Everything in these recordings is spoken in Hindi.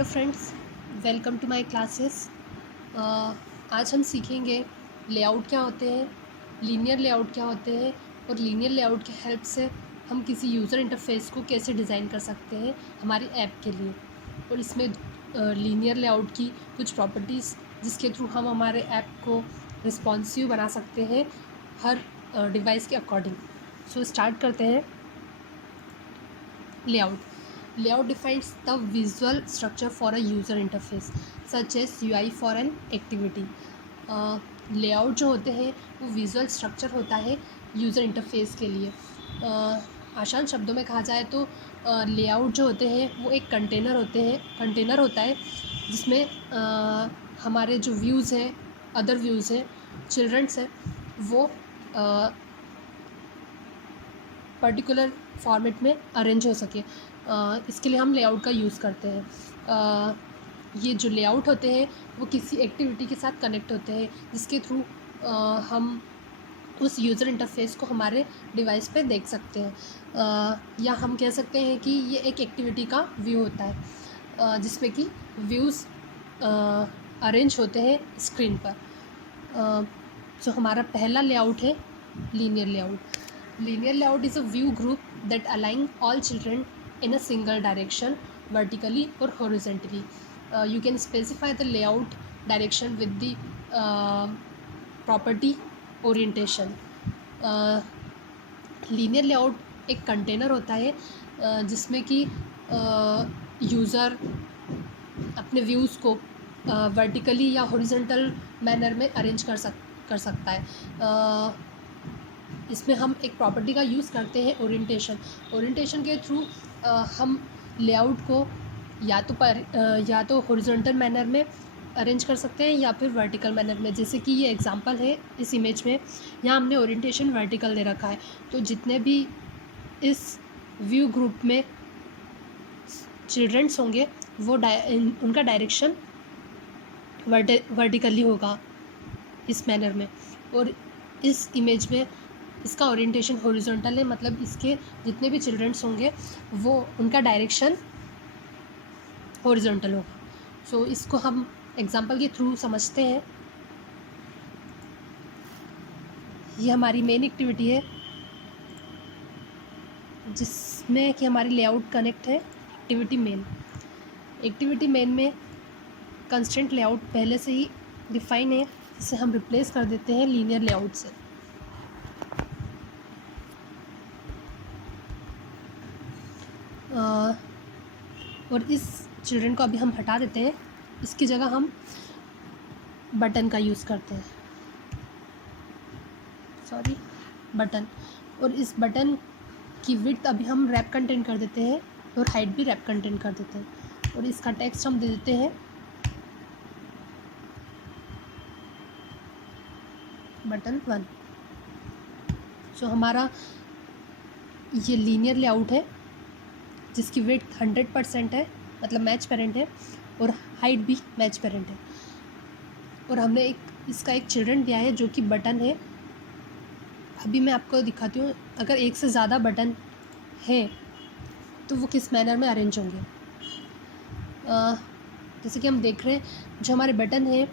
Hello friends, welcome to my classes. आज हम सीखेंगे लेआउट क्या होते हैं, लीनियर लेआउट क्या होते हैं और लीनियर लेआउट की हेल्प से हम किसी यूज़र इंटरफेस को कैसे डिज़ाइन कर सकते हैं हमारी ऐप के लिए। और इसमें लीनियर लेआउट की कुछ प्रॉपर्टीज़ जिसके थ्रू हम हमारे ऐप को रिस्पॉन्सिव बना सकते हैं हर डिवाइस के अकॉर्डिंग। सो स्टार्ट करते हैं। Layout defines the visual structure for a user interface such as UI for an activity. Layout जो होते हैं वो विजुअल स्ट्रक्चर होता है यूज़र इंटरफेस के लिए। आसान शब्दों में कहा जाए तो लेआउट जो होते हैं वो एक कंटेनर होता है जिसमें हमारे जो व्यूज़ हैं, अदर व्यूज़ हैं, चिल्ड्रंस हैं, वो पर्टिकुलर फॉर्मेट में अरेंज हो सके। इसके लिए हम लेआउट का यूज़ करते हैं। ये जो लेआउट होते हैं वो किसी एक्टिविटी के साथ कनेक्ट होते हैं जिसके थ्रू हम उस यूज़र इंटरफेस को हमारे डिवाइस पे देख सकते हैं। या हम कह सकते हैं कि ये एक एक्टिविटी का व्यू होता है जिसमें कि व्यूज़ अरेंज होते हैं स्क्रीन पर। जो हमारा पहला लेआउट है linear layout. Linear layout is a view group that align all children in a single direction, vertically or horizontally. You can specify the layout direction with the property orientation. Linear layout एक कंटेनर होता है जिसमें कि यूज़र अपने व्यूज़ को वर्टिकली या हॉरिजॉन्टल मैनर में अरेंज कर सकता है। इसमें हम एक प्रॉपर्टी का यूज़ करते हैं ओरिएंटेशन के थ्रू हम लेआउट को या तो हॉरिजॉन्टल मैनर में अरेंज कर सकते हैं या फिर वर्टिकल मैनर में। जैसे कि ये एग्जांपल है इस इमेज में, यहाँ हमने ओरिएंटेशन वर्टिकल दे रखा है, तो जितने भी इस व्यू ग्रुप में चिल्ड्रंस होंगे वो उनका डायरेक्शन वर्टिकली होगा इस मैनर में। और इस इमेज में इसका ओरिएंटेशन हॉरिजॉन्टल है, मतलब इसके जितने भी चिल्ड्रंस होंगे वो उनका डायरेक्शन हॉरिजॉन्टल होगा। सो इसको हम एग्जांपल के थ्रू समझते हैं। ये हमारी मेन एक्टिविटी है जिसमें कि हमारी लेआउट कनेक्ट है एक्टिविटी मेन में कंस्ट्रेंट लेआउट पहले से ही डिफाइन है, जिसे हम रिप्लेस कर देते हैं लीनियर लेआउट से। और इस चिल्ड्रन को अभी हम हटा देते हैं, इसकी जगह हम बटन का यूज़ करते हैं, बटन। और इस बटन की विड्थ अभी हम रैप कंटेंट कर देते हैं और हाइट भी रैप कंटेंट कर देते हैं। और इसका टेक्स्ट हम दे देते हैं बटन 1। सो हमारा ये लीनियर लेआउट है जिसकी विड्थ 100% है, मतलब मैच पेरेंट है, और हाइट भी मैच पेरेंट है। और हमने इसका एक चिल्ड्रन दिया है जो कि बटन है। अभी मैं आपको दिखाती हूँ, अगर एक से ज़्यादा बटन है तो वो किस मैनर में अरेंज होंगे। जैसे कि हम देख रहे हैं जो हमारे बटन है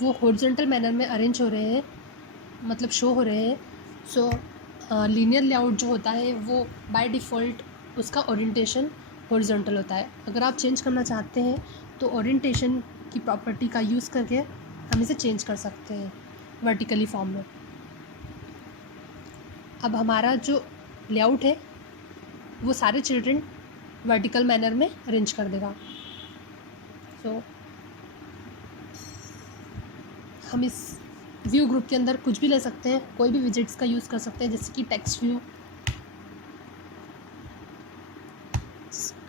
वो हॉरिजॉन्टल मैनर में अरेंज हो रहे हैं, मतलब शो हो रहे हैं। सो लीनियर लेआउट जो होता है वो बाय डिफ़ॉल्ट उसका ओरिएंटेशन हॉरिजॉन्टल होता है। अगर आप चेंज करना चाहते हैं तो ओरिएंटेशन की प्रॉपर्टी का यूज़ करके हम इसे चेंज कर सकते हैं वर्टिकली फॉर्म में। अब हमारा जो लेआउट है वो सारे चिल्ड्रन वर्टिकल मैनर में अरेंज कर देगा। सो हम इस व्यू ग्रुप के अंदर कुछ भी ले सकते हैं, कोई भी विजेट्स का यूज़ कर सकते हैं, जैसे कि टेक्स्ट व्यू,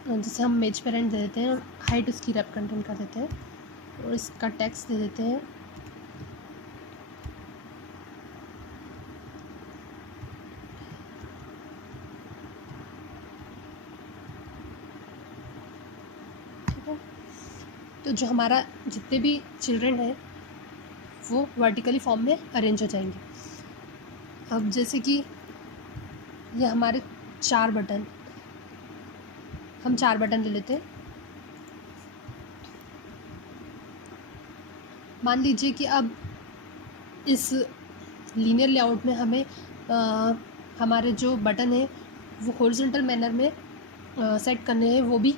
जिसे हम मेज पेरेंट दे देते हैं और हाइट उसकी रैप कंटेंट कर देते हैं और इसका टेक्स्ट दे देते हैं ठीक है। तो जो हमारा जितने भी चिल्ड्रन हैं वो वर्टिकली फॉर्म में अरेंज हो जाएंगे। अब जैसे कि ये हम 4 बटन ले लेते हैं। मान लीजिए कि अब इस लीनियर लेआउट में हमें हमारे जो बटन है वो हॉरिजॉन्टल मैनर में सेट करने हैं, वो भी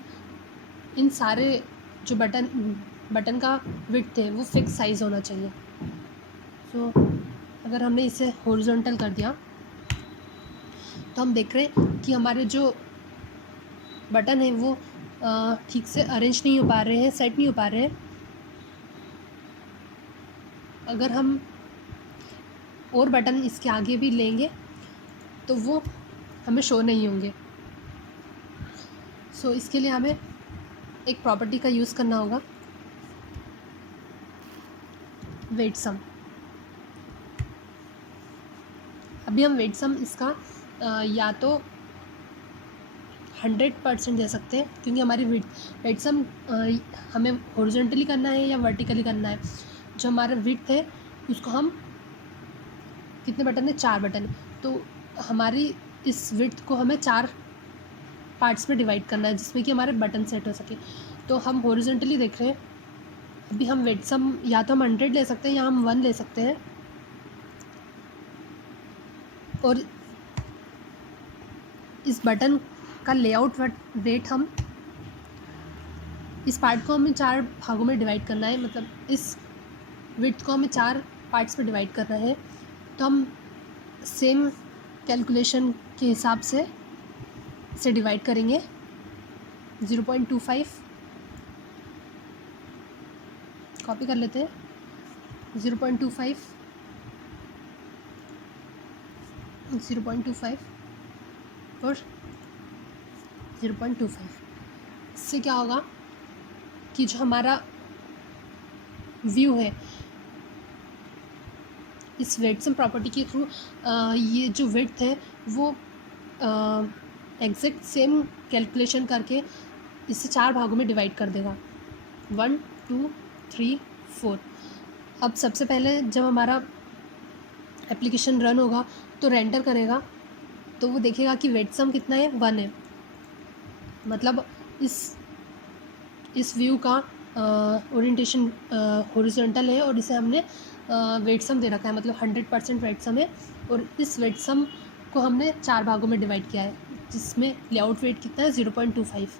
इन सारे जो बटन का विड्थ है वो फिक्स साइज़ होना चाहिए। सो अगर हमने इसे हॉरिजॉन्टल कर दिया तो हम देख रहे हैं कि हमारे जो बटन है वो ठीक से अरेंज नहीं हो पा रहे हैं, सेट नहीं हो पा रहे हैं। अगर हम और बटन इसके आगे भी लेंगे तो वो हमें शो नहीं होंगे। सो इसके लिए हमें एक प्रॉपर्टी का यूज़ करना होगा, वेट सम। अभी हम वेट सम इसका या तो 100% दे सकते हैं, क्योंकि हमारी वेट सम हमें हॉरिजॉन्टली करना है या वर्टिकली करना है। जो हमारा विड्थ है उसको हम कितने बटन है, 4 बटन, तो हमारी इस विड्थ को हमें 4 पार्ट्स में डिवाइड करना है जिसमें कि हमारे बटन सेट हो सके। तो हम हॉरिजॉन्टली देख रहे हैं। अभी हम वेट सम या तो हम 100 ले सकते हैं या हम 1 ले सकते हैं, और इस बटन का लेआउट वेट हम इस पार्ट को हमें 4 भागों में डिवाइड करना है, मतलब इस विड्थ को हमें 4 पार्ट्स में डिवाइड करना है। तो हम सेम कैलकुलेशन के हिसाब से इसे डिवाइड करेंगे। 0.25 कॉपी कर लेते हैं, 0.25 और 0.25। इससे क्या होगा कि जो हमारा व्यू है इस वेट सम प्रॉपर्टी के थ्रू, ये जो विड्थ है वो एग्जैक्ट सेम कैलकुलेशन करके इसे 4 भागों में डिवाइड कर देगा, 1 2 3 4। अब सबसे पहले जब हमारा एप्लीकेशन रन होगा तो रेंडर करेगा, तो वो देखेगा कि वेट सम कितना है, 1 है। मतलब इस व्यू का ओरिएंटेशन हॉरिजॉन्टल है और इसे हमने वेट सम दे रखा है, मतलब 100% वेट सम है, और इस वेट सम को हमने 4 भागों में डिवाइड किया है, जिसमें लेआउट वेट कितना है, 0.25।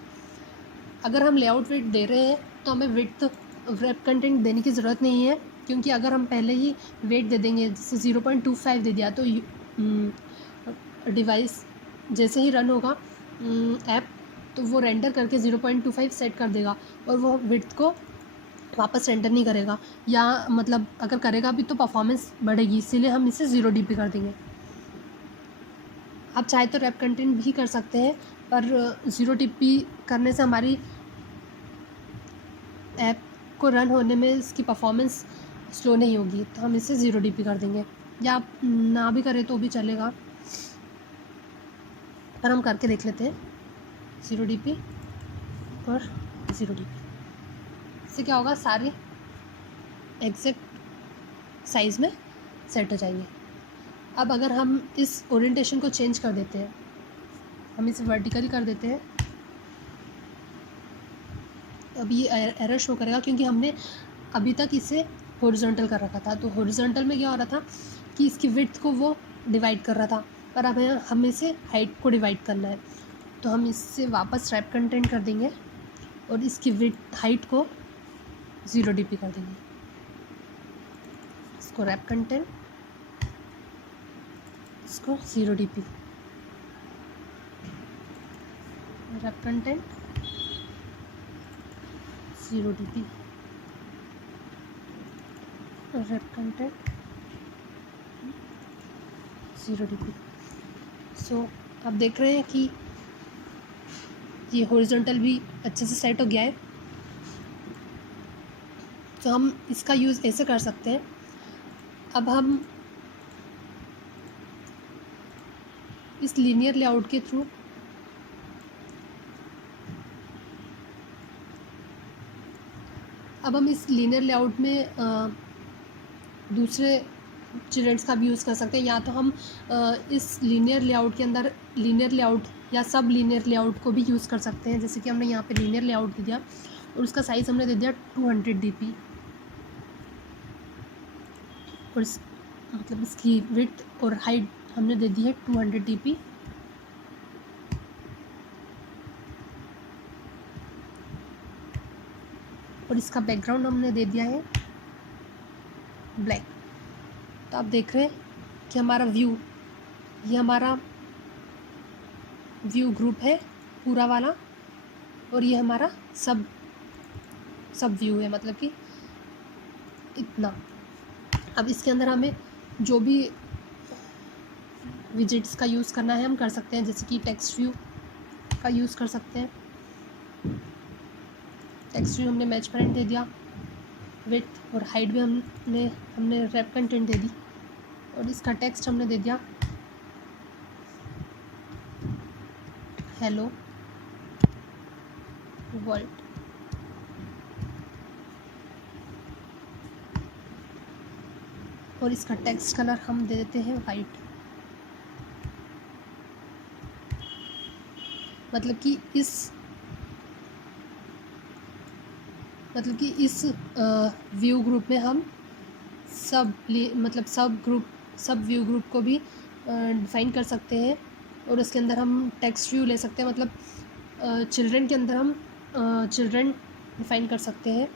अगर हम लेआउट वेट दे रहे हैं तो हमें विड्थ रैप कंटेंट देने की ज़रूरत नहीं है, क्योंकि अगर हम पहले ही वेट दे देंगे, जैसे 0.25 दे दिया, तो डिवाइस जैसे ही रन होगा ऐप, तो वो रेंडर करके 0.25 सेट कर देगा और वो विड्थ को वापस रेंडर नहीं करेगा, या मतलब अगर करेगा भी तो परफॉर्मेंस बढ़ेगी, इसीलिए हम इसे 0 dp कर देंगे। आप चाहे तो रैप कंटेंट भी कर सकते हैं, पर 0 dp करने से हमारी ऐप को रन होने में इसकी परफॉर्मेंस स्लो नहीं होगी, तो हम इसे 0 dp कर देंगे, या आप ना भी करें तो भी चलेगा, पर हम करके देख लेते हैं 0 dp और 0 dp। इससे क्या होगा, सारे एग्जैक्ट साइज़ में सेट हो जाएंगे। अब अगर हम इस ओरिएंटेशन को चेंज कर देते हैं, हम इसे वर्टिकली कर देते हैं, अब ये एरर शो करेगा क्योंकि हमने अभी तक इसे हॉरिजॉन्टल कर रखा था। तो हॉरिजॉन्टल में क्या हो रहा था कि इसकी विड्थ को वो डिवाइड कर रहा था, पर अब हमें इसे हाइट को डिवाइड करना है, तो हम इससे वापस रैप कंटेंट कर देंगे और इसकी विड्थ हाइट को 0 dp कर देंगे। इसको रैप कंटेंट, इसको 0 dp, wrap content 0 dp, wrap content 0 dp। सो आप देख रहे हैं कि ये हॉरिजॉन्टल भी अच्छे से सेट हो गया है। तो हम इसका यूज़ ऐसे कर सकते हैं। अब हम इस लीनियर लेआउट के थ्रू में दूसरे चिल्ड्रंस का भी यूज़ कर सकते हैं, या तो हम इस लीनियर लेआउट के अंदर लीनियर लेआउट या सब लीनियर लेआउट को भी यूज़ कर सकते हैं। जैसे कि हमने यहाँ पे लीनियर लेआउट दे दिया और उसका साइज़ हमने दे दिया 200 dp, और मतलब इसकी विड्थ और हाइट हमने दे दी है 200 dp। और इसका बैकग्राउंड हमने दे दिया है ब्लैक। तो आप देख रहे हैं कि हमारा व्यू, ये हमारा व्यू ग्रुप है पूरा वाला, और ये हमारा सब व्यू है, मतलब कि इतना। अब इसके अंदर हमें जो भी विजेट्स का यूज़ करना है हम कर सकते हैं, जैसे कि टेक्स्ट व्यू का यूज़ कर सकते हैं। टेक्स्ट व्यू हमने मैच पैरेंट दे दिया, विड्थ और हाइट भी हमने रैप कंटेंट दे दी, और इसका टेक्स्ट हमने दे दिया हेलो वर्ल्ड। और इसका टेक्स्ट कलर हम दे देते हैं वाइट। मतलब कि इस व्यू ग्रुप में हम सब व्यू ग्रुप को भी डिफ़ाइन कर सकते हैं, और उसके अंदर हम टेक्स्ट व्यू ले सकते हैं, मतलब चिल्ड्रन के अंदर हम चिल्ड्रन डिफ़ाइन कर सकते हैं।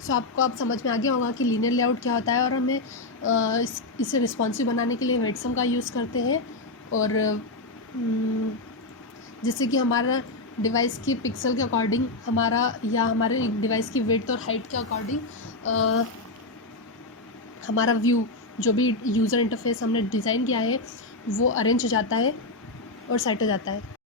सो आपको अब समझ में आ गया होगा कि लीनियर लेआउट क्या होता है, और हमें इसे रिस्पॉन्सिव बनाने के लिए वेटसम का यूज़ करते हैं। और जैसे कि हमारा डिवाइस की पिक्सल के अकॉर्डिंग हमारे डिवाइस की विड्थ और हाइट के अकॉर्डिंग हमारा व्यू, जो भी यूज़र इंटरफेस हमने डिज़ाइन किया है, वो अरेंज हो जाता है और सेट हो जाता है।